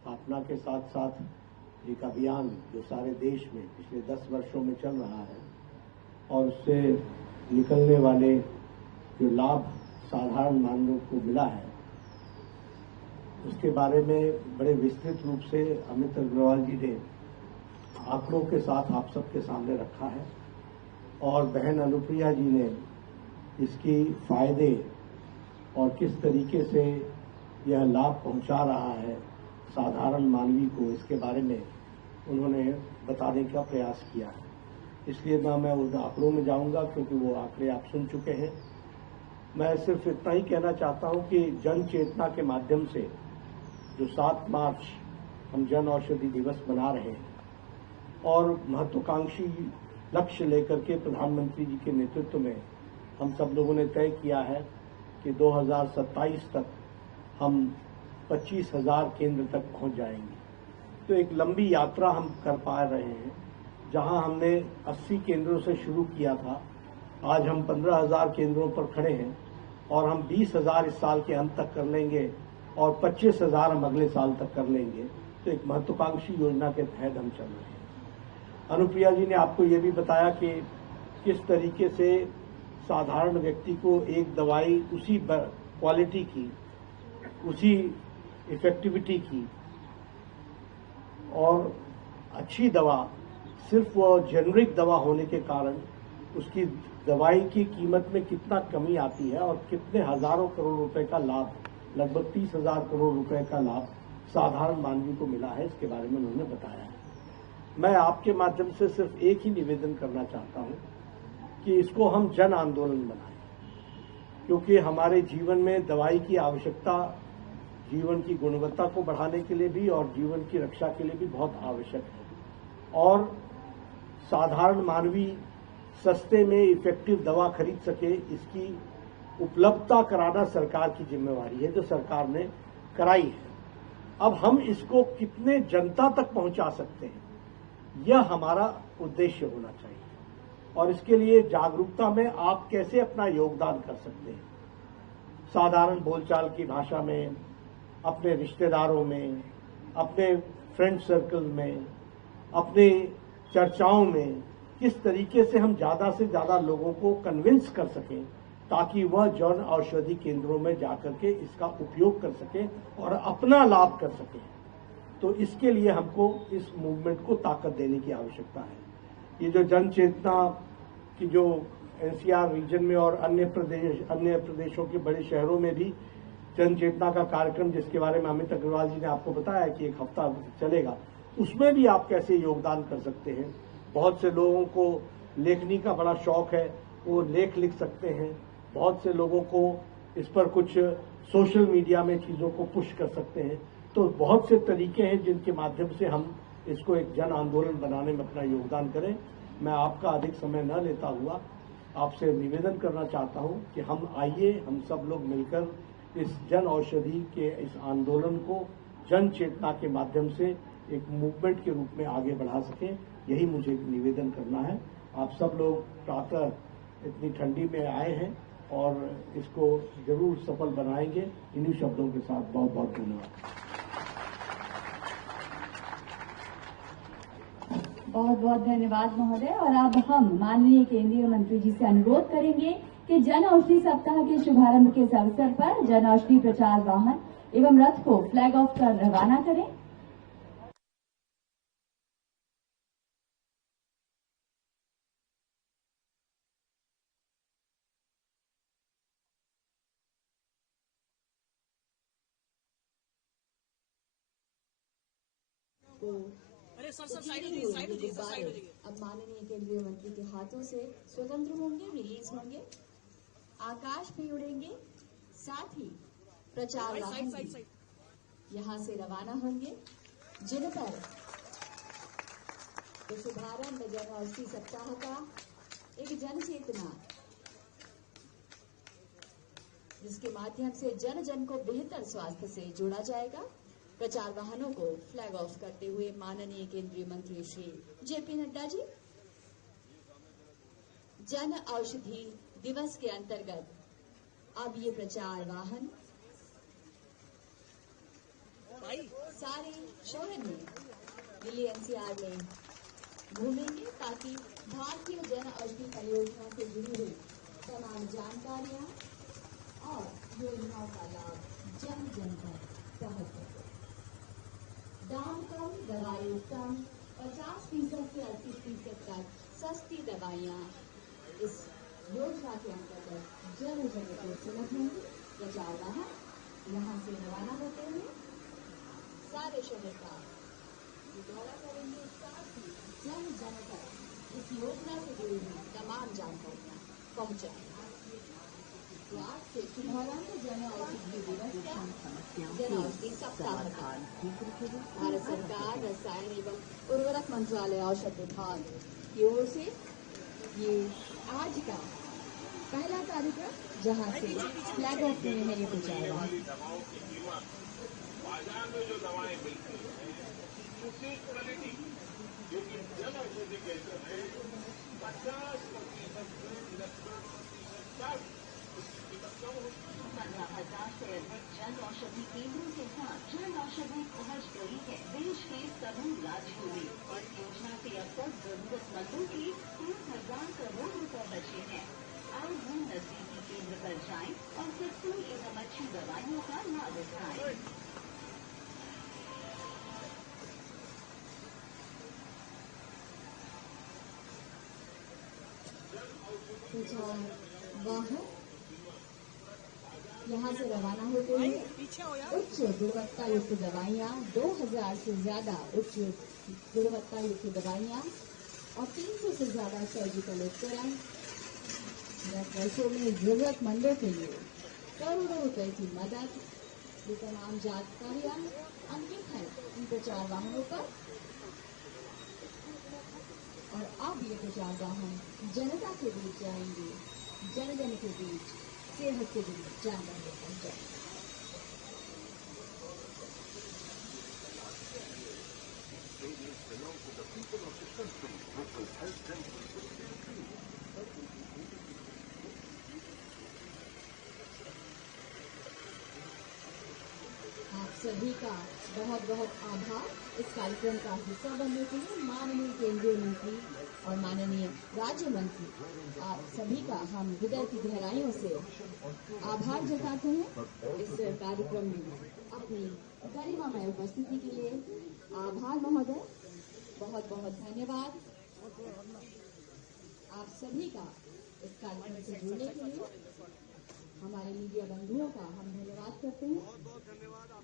स्थापना के साथ साथ एक अभियान जो सारे देश में पिछले 10 वर्षों में चल रहा है और उससे निकलने वाले जो लाभ साधारण मानव को मिला है, उसके बारे में बड़े विस्तृत रूप से अमित अग्रवाल जी ने आंकड़ों के साथ आप सबके सामने रखा है और बहन अनुप्रिया जी ने इसकी फायदे और किस तरीके से यह लाभ पहुंचा रहा है साधारण मानवी को, इसके बारे में उन्होंने बताने का प्रयास किया है। इसलिए ना मैं उन आंकड़ों में जाऊंगा क्योंकि वो आंकड़े आप सुन चुके हैं। मैं सिर्फ इतना ही कहना चाहता हूं कि जन चेतना के माध्यम से जो 7 मार्च हम जन औषधि दिवस मना रहे हैं और महत्वाकांक्षी लक्ष्य लेकर के प्रधानमंत्री जी के नेतृत्व में हम सब लोगों ने तय किया है कि 2027 तक हम 25,000 केंद्र तक पहुंच जाएंगे। तो एक लंबी यात्रा हम कर पा रहे हैं। जहां हमने 80 केंद्रों से शुरू किया था, आज हम 15,000 केंद्रों पर खड़े हैं और हम 20,000 इस साल के अंत तक कर लेंगे और 25,000 हम अगले साल तक कर लेंगे। तो एक महत्वाकांक्षी योजना के तहत हम चल रहे हैं। अनुप्रिया जी ने आपको ये भी बताया कि किस तरीके से साधारण व्यक्ति को एक दवाई उसी क्वालिटी की, उसी इफेक्टिविटी की और अच्छी दवा, सिर्फ वो जेनरिक दवा होने के कारण उसकी दवाई की कीमत में कितना कमी आती है और कितने हजारों करोड़ रुपए का लाभ, लगभग 30,000 करोड़ रुपए का लाभ साधारण मानवी को मिला है, इसके बारे में उन्होंने बताया है। मैं आपके माध्यम से सिर्फ एक ही निवेदन करना चाहता हूं कि इसको हम जन आंदोलन बनाएं, क्योंकि हमारे जीवन में दवाई की आवश्यकता जीवन की गुणवत्ता को बढ़ाने के लिए भी और जीवन की रक्षा के लिए भी बहुत आवश्यक है। और साधारण मानवी सस्ते में इफेक्टिव दवा खरीद सके, इसकी उपलब्धता कराना सरकार की जिम्मेवारी है, जो सरकार ने कराई है। अब हम इसको कितने जनता तक पहुंचा सकते हैं, यह हमारा उद्देश्य होना चाहिए और इसके लिए जागरूकता में आप कैसे अपना योगदान कर सकते हैं। साधारण बोलचाल की भाषा में, अपने रिश्तेदारों में, अपने फ्रेंड सर्कल में, अपने चर्चाओं में किस तरीके से हम ज्यादा से ज्यादा लोगों को कन्विंस कर सकें ताकि वह जन औषधि केंद्रों में जाकर के इसका उपयोग कर सकें और अपना लाभ कर सकें। तो इसके लिए हमको इस मूवमेंट को ताकत देने की आवश्यकता है। ये जो जन चेतना की जो एनसीआर रीजन में और अन्य प्रदेशों के बड़े शहरों में भी जन चेतना का कार्यक्रम, जिसके बारे में अमित अग्रवाल जी ने आपको बताया कि 1 हफ्ता चलेगा, उसमें भी आप कैसे योगदान कर सकते हैं। बहुत से लोगों को लेखनी का बड़ा शौक है, वो लेख लिख सकते हैं। बहुत से लोगों को इस पर कुछ सोशल मीडिया में चीजों को पुश कर सकते हैं। तो बहुत से तरीके हैं जिनके माध्यम से हम इसको एक जन आंदोलन बनाने में अपना योगदान करें। मैं आपका अधिक समय न लेता हुआ आपसे निवेदन करना चाहता हूं कि हम आइए, हम सब लोग मिलकर इस जन औषधि के इस आंदोलन को जन चेतना के माध्यम से एक मूवमेंट के रूप में आगे बढ़ा सकें। यही मुझे निवेदन करना है। आप सब लोग प्रातः इतनी ठंडी में आए हैं और इसको जरूर सफल बनाएंगे। इन्हीं शब्दों के साथ बहुत बहुत धन्यवाद। बहुत बहुत धन्यवाद महोदय। और अब हम माननीय केंद्रीय मंत्री जी से अनुरोध करेंगे कि जन औषधि सप्ताह के शुभारंभ के अवसर पर जन औषधि प्रचार वाहन एवं रथ को फ्लैग ऑफ कर रवाना करें। अरे सर साइड हो जाइए। अब माननीय केंद्रीय मंत्री के हाथों से स्वतंत्र होंगे, रिलीज होंगे, आकाश में उड़ेंगे, साथ ही प्रचार वाहन यहाँ से रवाना होंगे, जिन पर तो शुभारंभ जन औषधि सप्ताह का एक जन चेतना, जिसके माध्यम से जन जन को बेहतर स्वास्थ्य से जोड़ा जाएगा। प्रचार वाहनों को फ्लैग ऑफ करते हुए माननीय केंद्रीय मंत्री श्री जेपी नड्डा जी जन औषधि दिवस के अंतर्गत अब ये प्रचार वाहन सारे शहर में दिल्ली एनसीआर में घूमेंगे ताकि भारतीय जन औषधि परियोजना से जुड़ी हुई तमाम जानकारियां और योजनाओं का लाभ जन जन तक पहुंच सके। दाम कम, दवाई कम, 50% से 38% तक सस्ती दवाइयां इस योजना के अंतर्गत जन जन को सुलभ होंगी। प्रचार वाहन यहाँ से रवाना होते हुए सारे शहर का दौरा करेंगे, साथ ही जन जन तक इस योजना से जुड़ी हुई तमाम जानकारियां पहुंचाएंगे। तो आज से शुभारंभ जन औषधि दिवस का जन औषधि सप्ताह का भारत सरकार रसायन एवं उर्वरक मंत्रालय औषध विभाग की ओर से ये आज का पहला कार्यक्रम, जहां से फ्लैग ऑफ में है ये प्रचार वाहन। बाजार में जो दवाएं मिलती हैं उसी क्वालिटी जो कि जन औषधि केंद्र में 50% उसकी कीमत कम होती है। 15,000 से अधिक जन औषधि केंद्रों के साथ जन औषधि पहुंच गई है देश के सभी राज्यों में। इस योजना से अब तक जरूरतमंदों के 30,000 करोड़ रुपए बचे हैं। आज भी नजदीकी केंद्र पर जाएं और सस्ती एवं अच्छी दवाइयों का लाभ उठाएं। प्रचार वाहन यहाँ से रवाना होते हुए पीछे हो यार। उच्च गुणवत्ता युक्त दवाइयाँ, 2000 से ज्यादा उच्च गुणवत्ता युक्त दवाइयाँ और 300 से ज्यादा सर्जिकल उपकरण 10 वर्षों में जरूरतमंदों के लिए करोड़ों रुपए की मदद, ये तमाम जानकारियाँ अंकित हैं इन प्रचार वाहनों पर। और अब ये प्रचार वाहन जनता के बीच जाएंगे, जन जन के बीच सेहत से जुड़ी जानकारी पहुंचाएंगे। आप सभी का बहुत बहुत आभार इस कार्यक्रम का हिस्सा बनने के लिए। माननीय केंद्रीय मंत्री और माननीय राज्य मंत्री, आप सभी का हम हृदय की गहराइयों से आभार जताते हैं। इस कार्यक्रम में अपनी गरिमामय उपस्थिति के लिए आभार महोदय, बहुत बहुत धन्यवाद। आप सभी का इस कार्यक्रम से जुड़ने के लिए हमारे मीडिया बंधुओं का हम धन्यवाद करते हैं। बहुत बहुत धन्यवाद।